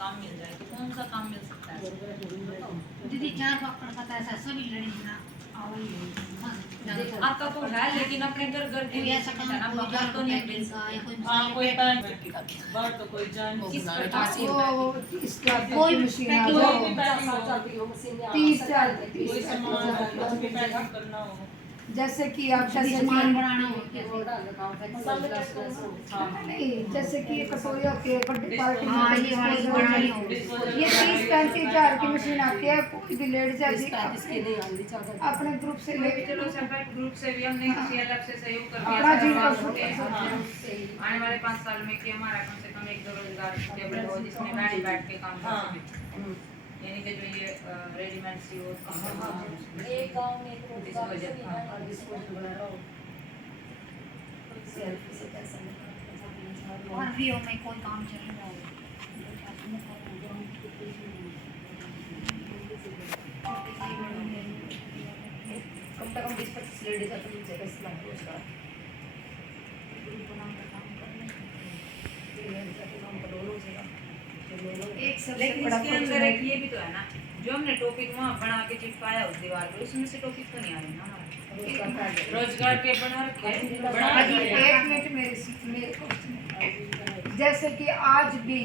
काम मिल जाए तो कौन सा काम मिल सकता है दीदी? 4 पकड़ पता है सभी लड़ी ना आपका तो है, लेकिन अपने घर घर के लिए ऐसा काम है ना, कोई बाहर तो नहीं मिल सकता। कोई बाहर तो कोई जान किस प्रकार से कोई मशीन आ पैकिंग 30 कोई सामान कुछ भी पैकिंग करना हो, जैसे कि आप सामान बनाना हो नहीं, जैसे कि ये कटोरी होती है बर्थडे पार्टी में, हाँ, ये वाली बनानी हो। ये 30-35 हजार की मशीन आती है। कोई भी लेडीज अपने ग्रुप से लेके चलो सेपरेट ग्रुप से भी हमने किसी अलग से सहयोग कर अपना दिया जीवन आने वाले 5 साल में कि हमारा कम से कम 1-2 रोजगार स्टेबल हो, जिसमें बैठ के काम कर सके, यानी कि जो ये रेडीमेड सी हो एक गांव में एक रोजगार से भी है और डिस्पोजल बना रहा हो सेल्फी से पैसा निकाल और भी हो में कोई काम चल रहा हो कम से कम 20-25 लेडीज आता तुमचे कसं लागतो रोजगार लेकिन इसके अंदर एक ये भी तो है ना, जो हमने टॉपिक वहाँ बना के चिपकाया उस दीवार पे, उसमें से टॉपिक तो नहीं आ रही ना हमारा रोजगार के बना रखे। एक मिनट मेरे क्वेश्चन, जैसे कि आज भी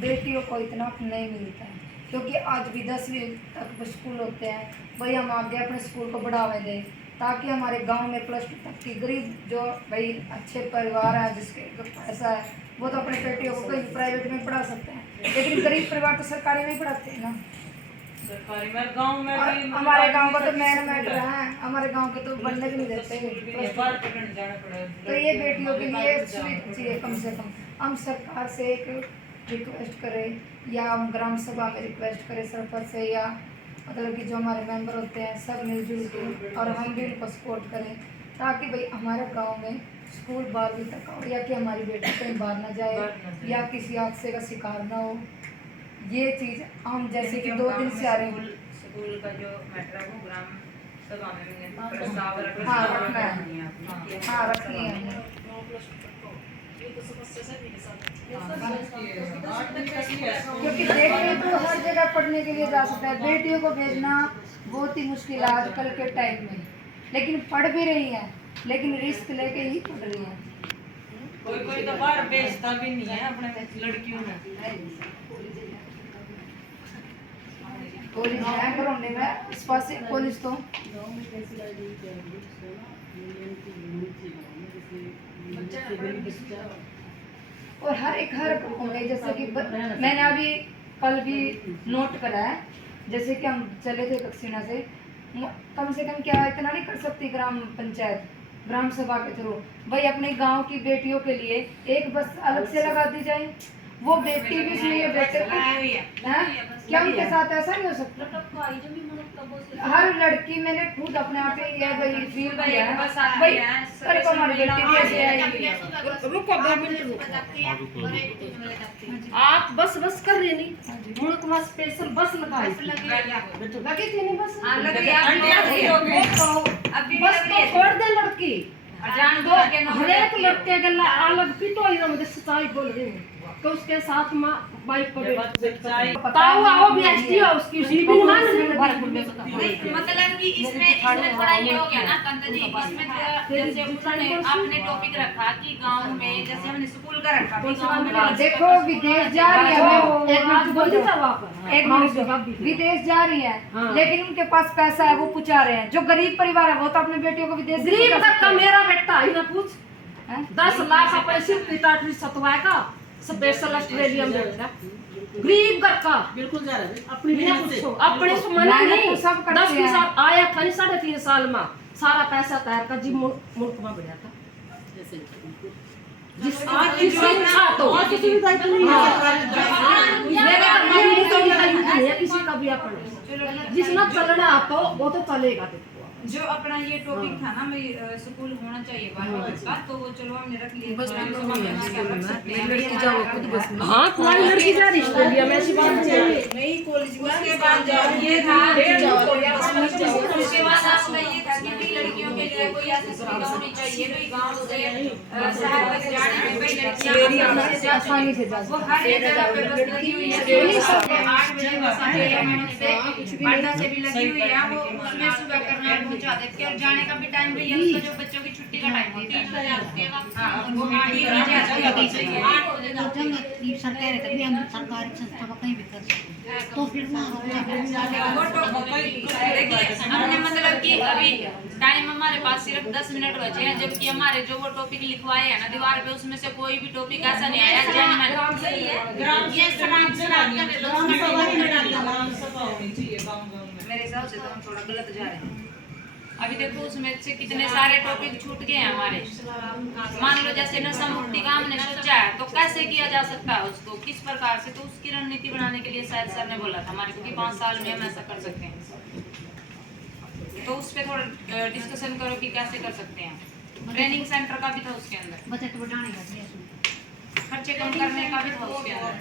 बेटियों को इतना नहीं मिलता है, क्योंकि आज भी 10वीं तक स्कूल होते हैं। भाई हम आगे अपने स्कूल को बढ़ावा दें, ताकि हमारे गांव में +2 तक की गरीब जो भाई अच्छे परिवार है, जिसके पैसा है, वो तो अपने बेटियों को कहीं प्राइवेट में पढ़ा सकते हैं, लेकिन गरीब परिवार तो सरकारी में ही पढ़ाते हैं ना। सरकारी में गांव में भी हमारे गांव का तो मेन मैटर है, हमारे गांव के तो बनने भी नहीं देते। बाहर पकड़ने जाना पड़ा। तो ये बेटियों के लिए सुविधा चाहिए, कम से कम हम सरकार से एक रिक्वेस्ट करें, या हम ग्राम सभा में रिक्वेस्ट करें सरपंच से, या मतलब कि जो हमारे मेंबर होते हैं सब मिलजुल के, और हम भी उनको सपोर्ट करें, ताकि भाई हमारे गांव में स्कूल 12वीं तक हो, या कि हमारी बेटी कहीं बाहर ना जाए, या किसी हादसे का शिकार ना हो। ये चीज़ हम जैसे कि 2 दिन से आ रहे हैं। स्कूल का जो मैटर है वो ग्राम सभा में प्रस्ताव रखना है। हाँ, रखनी है। क्योंकि बेटियों को हर जगह पढ़ने के लिए जा सकता है, बेटियों को भेजना बहुत ही मुश्किल है आजकल के टाइम में, लेकिन पढ़ भी रही है, लेकिन रिस्क लेके ही पढ़ रही है। कोई तो बाहर भेजता भी नहीं है अपने लड़कियों में। कॉलेज है करोने में इस पास से कॉलेज तो और हर एक गाँव में, जैसे कि मैंने अभी कल भी नोट करा है, जैसे कि हम चले थे दक्षिणा से, कम से कम क्या इतना नहीं कर सकती ग्राम पंचायत ग्राम सभा के थ्रू, भाई अपने गांव की बेटियों के लिए एक बस अलग से लगा दी जाए। वो बेटी भी इसलिए बेटे क्या उनके साथ ऐसा नहीं हो सकता? हर लड़की मैंने खुद अपने आप ही ये भाई फील किया है, भाई अरे हमारी बेटी भी ऐसे आएगी। रुको 2 मिनट रुको, आप बस कर रहे नहीं, मुल्क में स्पेशल बस लगाई लगी थी नहीं बस, बस तो छोड़ दे लड़की जान दो हर एक लड़के गला अलग पिटो ही मुझे सच्चाई बोल रही हूँ तो उसके साथ माँ बाइक पर बताओ आओ भी एसटी हो उसकी मतलब कि इसमें थोड़ा ये हो गया ना कंता जी, इसमें जैसे उन्होंने आपने टॉपिक रखा कि गांव में जैसे हमने स्कूल का रखा कि गांव में देखो विदेश जा रही है, एक मिनट विदेश जा रही है, लेकिन उनके पास पैसा है वो पूछा रहे हैं। जो गरीब परिवार है वो तो अपने बेटियों को विदेश गरीब तक का मेरा बेटा ही ना पूछ 10 लाख का पैसे पिता सतवाए का स्पेशल ऑस्ट्रेलिया में गरीब घर का बिल्कुल जा रहा है अपने से मना नहीं 10 साल आया था नहीं 3.5 साल में सारा पैसा तैयार का जी मुल्क में बढ़िया था जिस इच्छा तो किसी का भी अपने जिसना चलना तो वो तो चलेगा देखो जो अपना ये टॉपिक था ना मैं स्कूल होना चाहिए बारहवीं का, तो वो चलो हमने रख लिया। बस तो स्कूल में हम क्या रख सकते हैं? लड़की जाओ खुद बस में। हाँ तुम्हारी लड़की जा रही है लिया मैं ऐसी बात नहीं है। उसके बाद ये था उसके बाद आपका ये था कि भी लड़कियों के लिए कोई ऐसी सुविधा होनी चाहिए जो गांव से शहर तक जाने में कोई लड़कियां आसानी से जा वो हर एक जगह पे बस लगी हुई है। 8 बजे बस आती है से 8 से भी लगी हुई है। वो उसमें सुबह करना पहुंचा देती है और जाने का भी टाइम भी है उसका, जो बच्चों की छुट्टी का टाइम होता है 3 बजे आती है। हां वो 8 बजे जाती है। 8 बजे तो जब ये सरकार है तभी हम सरकारी संस्था में कहीं भी कर सकते हैं। तो फिर देखिए हमने मतलब कि अभी टाइम हमारे पास सिर्फ 10 मिनट बचे हैं, जबकि हमारे जो वो टॉपिक लिखवाए हैं ना दीवार पे उसमें से कोई भी टॉपिक ऐसा नहीं आया ये समाज मेरे हिसाब से तो हम थोड़ा गलत जा रहे हैं। अभी देखो उसमें से कितने सारे टॉपिक छूट गए हैं हमारे। मान लो जैसे नशा मुक्ति का हमने सोचा है तो कैसे किया जा सकता है उसको, किस प्रकार से, तो उसकी रणनीति बनाने के लिए शायद सर ने बोला था हमारे को कि 5 साल में हम ऐसा कर सकते हैं। तो उस पर थोड़ा डिस्कशन करो कि कैसे कर सकते हैं। ट्रेनिंग सेंटर का भी था उसके अंदर, बजट बढ़ाने का, खर्चे कम करने का भी था उसके अंदर।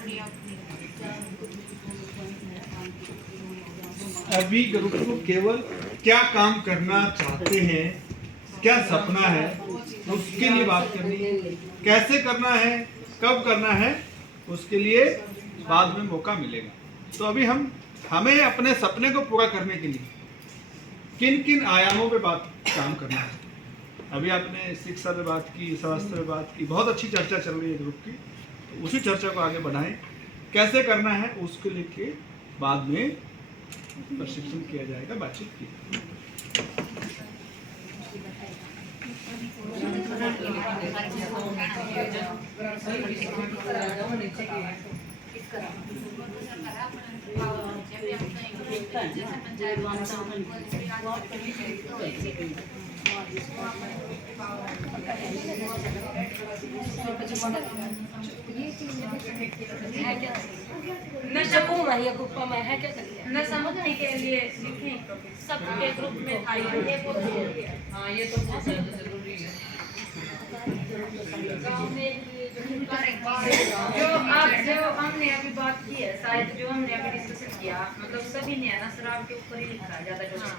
अभी ग्रुप को केवल क्या काम करना चाहते हैं, क्या सपना है, उसके लिए बात करनी है। कैसे करना है, कब करना है, उसके लिए बाद में मौका मिलेगा। तो अभी हमें अपने सपने को पूरा करने के लिए किन किन आयामों पे काम करना है। अभी आपने शिक्षा पे बात की, स्वास्थ्य पे बात की, बहुत अच्छी चर्चा चल रही है ग्रुप की। तो उसी चर्चा को आगे बढ़ाएं। कैसे करना है उसके लिए बाद में प्रशिक्षण किया जाएगा, बातचीत की। नशा मुक्ति के लिए लिखें टॉपिक सबके ग्रुप में था ये बहुत जरूरी है। हाँ ये तो बहुत जरूरी है। जो हमने अभी बात की है, शायद जो हमने अभी डिस्कशन किया, मतलब सभी ने ना शराब के ऊपर ही लिखा है ज्यादा टॉपिक।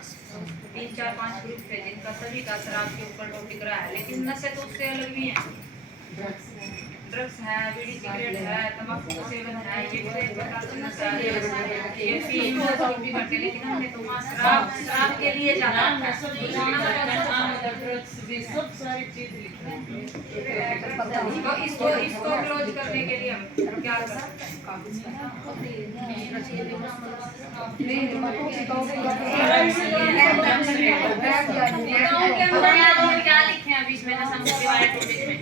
3 4 5 ग्रुप है जिनका सभी का शराब के ऊपर टॉपिक रहा है, लेकिन नशे तो उससे अलग भी हैं। ड्रग्स है, बीड़ी सिगरेट है, तंबाकू का सेवन है, ये भी एक प्रकार का नशा है। ये भी करते, लेकिन हमने तो वहाँ शराब के लिए जाना है। तो इसको क्लोज करने के लिए हम क्या कर सकते हैं? क्या लिखे अभी इसमें नशा मुक्ति वाले टॉपिक में?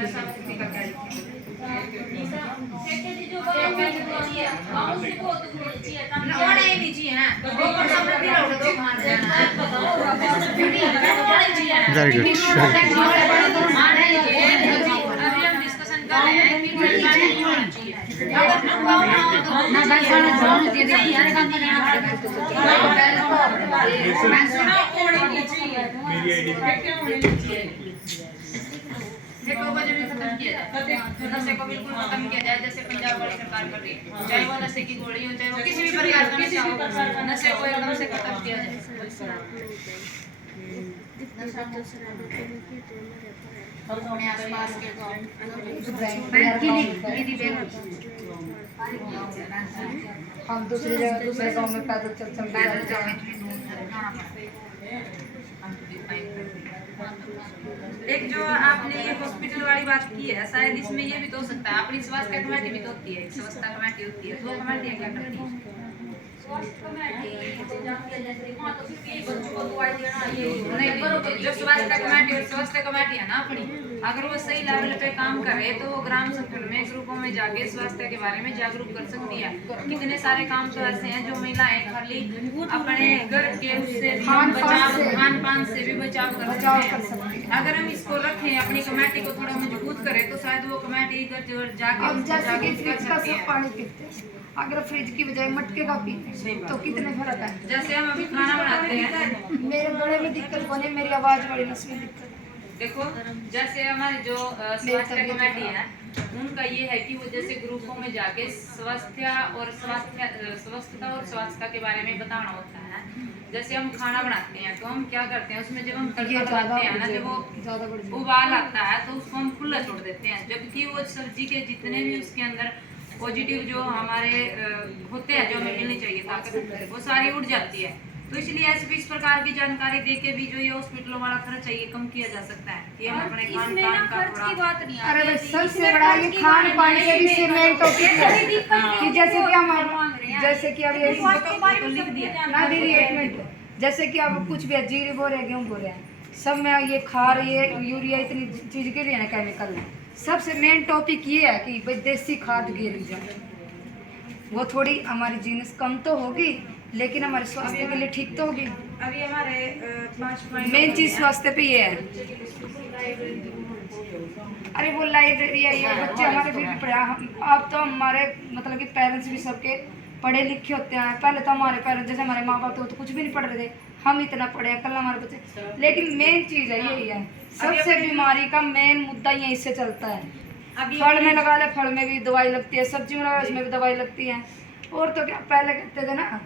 नशा मुक्ति का क्या खत्म किया जाए, नशे को बिल्कुल खत्म किया जाए जैसे पंजाब वाली सरकार कर रही है। चाहे वो नशे की गोली हो, चाहे वो किसी भी प्रकार का नशा हो, नशे को एकदम से खत्म किया जाए। हम दूसरे गाँव में पैदल चल एक जो आपने ये हॉस्पिटल वाली बात की है, शायद इसमें ये भी तो हो सकता है। अपनी स्वास्थ्य कमेटी भी तो होती है, स्वास्थ्य कमेटी होती है, तो कमेटियाँ क्या करती है? स्वास्थ्य कमेटी तो जाती है, जैसे वहाँ तो सिर्फ यही बच्चों को दवाई नहीं, जो स्वास्थ्य कमेटी है ना अपनी, अगर वो सही लेवल पे काम करे तो वो ग्राम संगठन में ग्रुपों में जाके स्वास्थ्य के बारे में जागरूक कर सकती है। कितने सारे काम तो ऐसे हैं जो महिलाएं खाली अपने घर के उससे खान पान से भी बचाव कर सकते हैं। अगर हम इसको रखें, अपनी कमेटी को थोड़ा मजबूत करें तो शायद वो कमेटी घर जाके अब जैसे कि फ्रिज का सब पानी पीते हैं, अगर फ्रिज की बजाय मटके का पीते हैं तो कितने फर्क है। जैसे हम अभी खाना बनाते हैं, मेरे गले में दिक्कत होने, मेरी आवाज बड़ी नस में दिक्कत। देखो जैसे हमारी जो स्वास्थ्य कमेटी है उनका ये है कि वो जैसे ग्रुपों में जाके स्वच्छता और स्वास्थ्य के बारे में बताना होता है। जैसे हम खाना बनाते हैं तो हम क्या करते हैं, उसमें जब हम तड़का लगाते हैं ना, जब वो उबाल आता है तो उसको हम खुला छोड़ देते हैं, जबकि वो सब्जी के जितने भी उसके अंदर पॉजिटिव जो हमारे होते हैं, जो हमें मिलनी चाहिए ताकत, वो सारी उड़ जाती है। तो इसलिए ऐसे इस प्रकार की जानकारी देके भी जो ये हॉस्पिटलों वाला खर्च है ये कम किया जा सकता है कि हम अपने खान पान का थोड़ा। अरे भाई सबसे बड़ा ये खान पान से भी सीमेंट टॉपिक है कि जैसे कि हम जैसे कि अब ये तो लिख दिया ना दीदी 1 मिनट, जैसे कि अब कुछ भी जीरे बो रहे गेहूँ बो रहे हैं, सब में ये खार ये यूरिया इतनी चीज के लिए ना केमिकल है। सबसे मेन टॉपिक ये है कि भाई देसी खाद गिर जाए, वो थोड़ी हमारी जीनस कम तो होगी लेकिन हमारे स्वास्थ्य के लिए ठीक तो होगी। अभी हमारे 5 पॉइंट मेन चीज स्वास्थ्य पे ये है। अरे वो लाइब्रेरी है, ये बच्चे हमारे फिर भी पढ़ा, अब तो हमारे मतलब कि पेरेंट्स भी सबके पढ़े लिखे होते हैं। पहले तो हमारे पेरेंट्स जैसे हमारे माँ बाप तो कुछ भी नहीं पढ़ रहे थे, हम इतना पढ़े हैं, कल हमारे बच्चे। लेकिन मेन चीज है यही है, सबसे बीमारी का मेन मुद्दा यहीं से चलता है। फल में लगा ले, फल में भी दवाई लगती है, सब्जी में लगा उसमें भी दवाई लगती है। और तो क्या पहले कहते थे ना,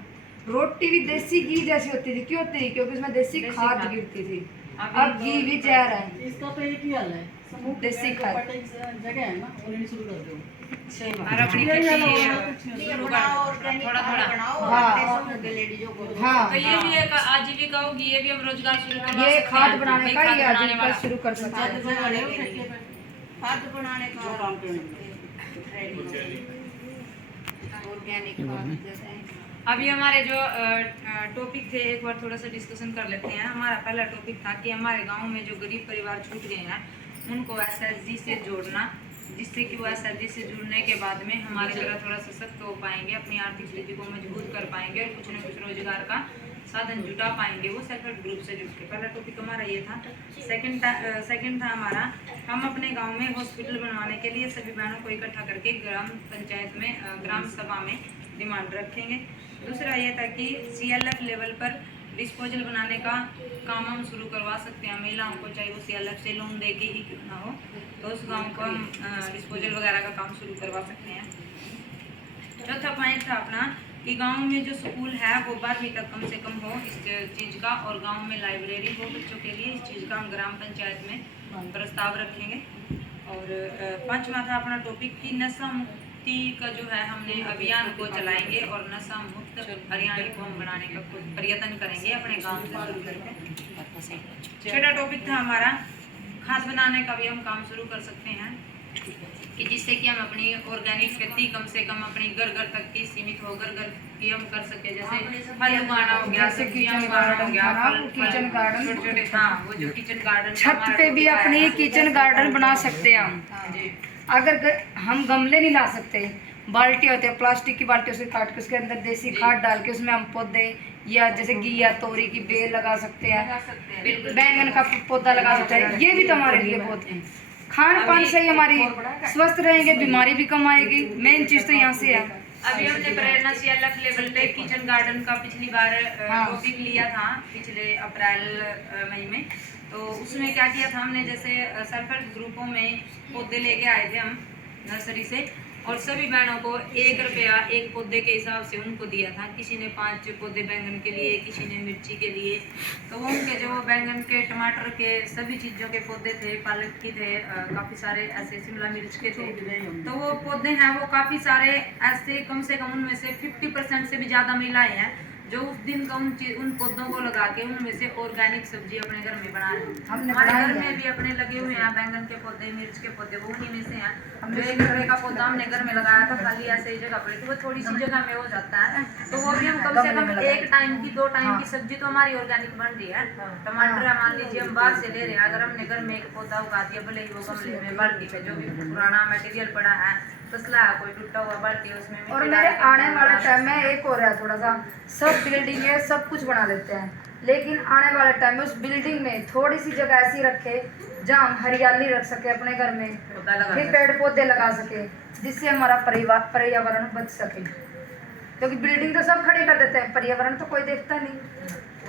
रोटी भी देसी घी जैसी होती थी, क्यों होती थी? क्योंकि उसमें देसी खाद गिरती थी। अब घी भी जहर है, इसका तो एक ही हल है, समूह देसी खाद। जगह है ना, उन्हें शुरू कर दो। और अपनी खेती शुरू कर थोड़ा हाँ तो ये भी एक आजीविका होगी, ये भी हम रोजगार शुरू करवा ये सकते खाद हैं। बनाने का खाद ये बनाने आजीविका वाला। शुरू कर सकते हैं। खाद बनाने का जो काम करने ऑर्गेनिक खाद जैसे अभी हमारे जो टॉपिक थे एक बार थोड़ा सा डिस्कशन कर लेते हैं। हमारा पहला टॉपिक था कि हमारे गांव में जो गरीब परिवार छूट गए हैं उनको एसएचजी से जोड़ना, जिससे कि वो एसएचजी से जुड़ने के बाद में हमारे तरह थोड़ा सशक्त हो पाएंगे, अपनी आर्थिक स्थिति को मजबूत कर पाएंगे और कुछ न कुछ रोजगार का साधन जुटा पाएंगे वो सेल्फ हेल्प ग्रुप से जुड़ के। पहला टॉपिक हमारा ये था। सेकंड था हमारा, हम अपने गांव में हॉस्पिटल बनवाने के लिए सभी बहनों को इकट्ठा करके ग्राम पंचायत में ग्राम सभा में डिमांड रखेंगे। दूसरा ये था कि CLF लेवल पर डिस्पोजल बनाने का काम हम शुरू करवा सकते हैं महिलाओं को, चाहे वो CLF से लोन दे के ही क्यों ना हो, तो उस गांव को हम डिस्पोजल वगैरह का काम शुरू करवा सकते हैं। चौथा पॉइंट था अपना कि गांव में जो स्कूल है वो 12वीं तक कम से कम हो इस चीज़ का, और गांव में लाइब्रेरी हो बच्चों के लिए, इस चीज़ का हम ग्राम पंचायत में प्रस्ताव रखेंगे। और पांचवा था अपना टॉपिक कि नशा मुक्ति का जो है हमने अभियान को चलाएंगे और नशा मुक्त हरियाणा को हम बनाने का प्रयत्न करेंगे अपने गाँव से शुरू करके। छठा टॉपिक था हमारा खाद बनाने का भी हम काम शुरू कर सकते हैं कि जिससे कि हम अपनी ऑर्गेनिक खेती कम से कम अपनी घर घर तक की सीमित हो, घर घर की हम कर सके। जैसे फल उगाना हो गया, सब्जियां उगाना हो गया, किचन गार्डन, छोटे छोटे, हाँ वो जो किचन गार्डन छत पे भी अपनी किचन गार्डन बना सकते हैं हम। अगर हम गमले नहीं ला सकते, बाल्टी होते हैं प्लास्टिक की बाल्टी, उसे काट के उसके अंदर देसी खाद डाल के उसमें हम पौधे या जैसे घी या तोरी की बेल लगा सकते हैं, बैंगन का पौधा लगा सकते हैं। ये भी तो हमारे लिए बहुत है। खान पान से ही हमारी स्वस्थ रहेंगे, बीमारी भी कम आएगी। मेन चीज तो यहाँ से है। अभी हमने प्रेरणा CLF लेवल पे किचन गार्डन का पिछली बार टॉपिक लिया था पिछले अप्रैल मई में, तो उसमें क्या किया था हमने, जैसे सेल्फ हेल्प ग्रुपों में पौधे लेके आए थे हम नर्सरी से, और सभी बहनों को 1 रुपया एक पौधे के हिसाब से उनको दिया था। किसी ने 5 पौधे बैंगन के लिए, किसी ने मिर्ची के लिए, तो वो उनके जो बैंगन के, टमाटर के, सभी चीज़ों के पौधे थे, पालक के थे, काफ़ी सारे ऐसे शिमला मिर्च के थे, तो वो पौधे हैं वो काफ़ी सारे ऐसे, कम से कम उनमें से 50% से भी ज़्यादा महिलाएं हैं जो उस दिन का उन पौधों को लगा के उनमें से ऑर्गेनिक सब्जी अपने घर में बना रहे हैं। हमने हमारे बनाई घर है। में भी अपने लगे हुए हैं बैंगन के पौधे, मिर्च के पौधे, वो उन्हीं में से हैं। जो एक रुपए का पौधा हमने घर में लगाया था, खाली ऐसे ही जगह पड़ी थी, वो थोड़ी सी जगह में हो जाता है, तो वो भी हम कम से कम एक टाइम की 2 टाइम की सब्जी तो हमारी ऑर्गेनिक बन रही है। टमाटर है, मान लीजिए हम बाहर से ले रहे हैं, अगर हमने घर में एक पौधा उगा दिया, भले ही वो गमले में, बाल्टी पे, जो भी पुराना मटेरियल पड़ा है, तसला है, कोई टूटा हुआ बाल्टी है, उसमें और मिट्टी मेरे डाल के आने वाले बना टाइम में एक हो रहा है थोड़ा सा, सब बिल्डिंग है, सब कुछ बना लेते हैं, लेकिन आने वाले टाइम में उस बिल्डिंग में थोड़ी सी जगह ऐसी रखे जहाँ हम हरियाली रख सके अपने घर में, पौधा लगा फिर पेड़ पौधे लगा सके, जिससे हमारा पर्यावरण बच सके। क्योंकि बिल्डिंग तो सब खड़ी कर देते हैं, पर्यावरण तो कोई देखता नहीं।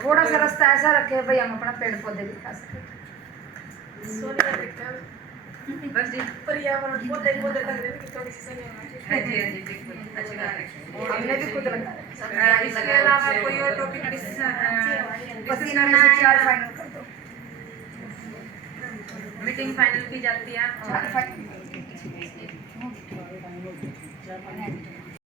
थोड़ा सा रास्ता ऐसा रखे भाई हम अपना पेड़ पौधे दिखा सके। बस जी। पर्यावरण पौधे पौधे लग रहे हैं, थोड़ी सी समय हाँ जी, हाँ जी, बिल्कुल अच्छी बात है। हमने भी खुद लगाया। इसके अलावा कोई और टॉपिक बस इन्होंने से 4 फाइनल कर दो। मीटिंग फाइनल की जाती है। 4 फाइनल